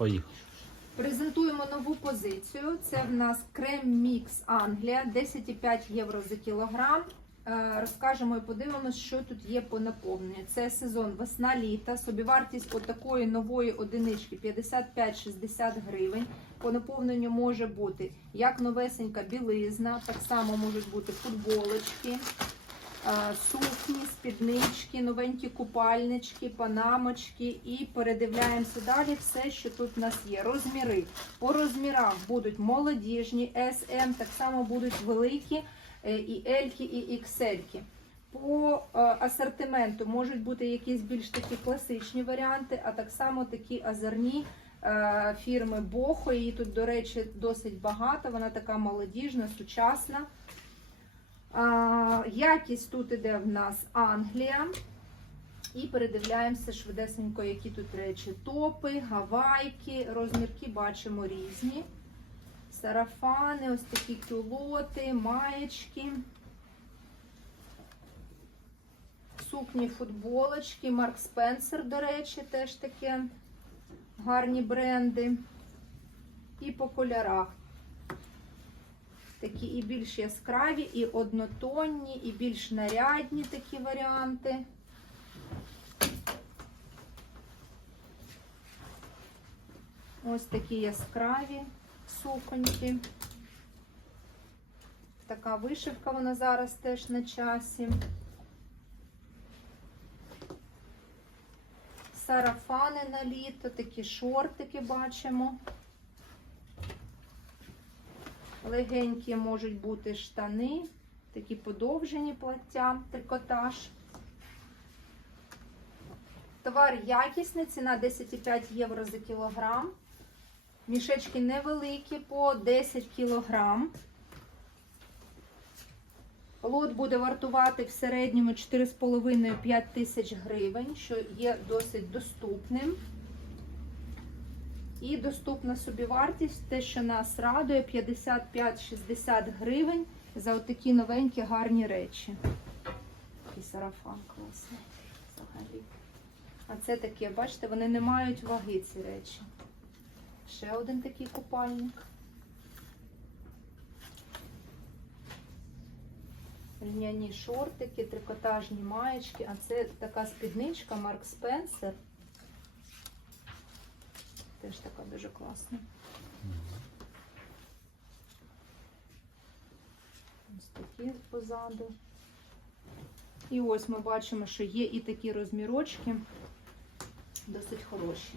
Поїхали. Презентуємо нову позицію. Це в нас крем мікс Англія, 10,5 євро за кілограм. Е, Розкажемо і подивимось, що тут є по наповненню. Це сезон весна-літа. Собівартість отакої нової одинички 55-60 гривень. По наповненню може бути як новесенька білизна, так само можуть бути футболочки, е, сукні, спіднички, новенькі купальнички, панамочки. І передивляємося далі все, що тут у нас є. Розміри. По розмірах будуть молодіжні, SM, так само будуть великі е, і L, і XL. По е, асортименту можуть бути якісь більш такі класичні варіанти, а так само такі озерні е, фірми Бохо. Її тут, до речі, досить багато. Вона така молодіжна, сучасна. Якість тут іде в нас Англія. І передивляємося швидесенько, які тут речі. Топи, гавайки, розмірки бачимо різні. Сарафани, ось такі кюлоти, маєчки. Сукні, футболочки, Марк Спенсер, до речі, теж таке гарні бренди. І по кольорах. Такі і більш яскраві, і однотонні, і більш нарядні такі варіанти. Ось такі яскраві суконьки. Така вишивка вона зараз теж на часі. Сарафани на літо, такі шортики бачимо. Легенькі можуть бути штани, такі подовжені плаття, трикотаж. Товар якісний, ціна 10,5 євро за кілограм. Мішечки невеликі по 10 кілограм. Лот буде вартувати в середньому 4,5-5 тисяч гривень, що є досить доступним. І доступна собівартість, те, що нас радує, 55-60 гривень за отакі новенькі гарні речі. Такий сарафан класний взагалі. А це таке, бачите, вони не мають ваги, ці речі. Ще один такий купальник. Льняні шортики, трикотажні маєчки, а це така спідничка Марк Спенсер. Теж така дуже класна. Ось такі позаду. І ось ми бачимо, що є і такі розмірочки, досить хороші.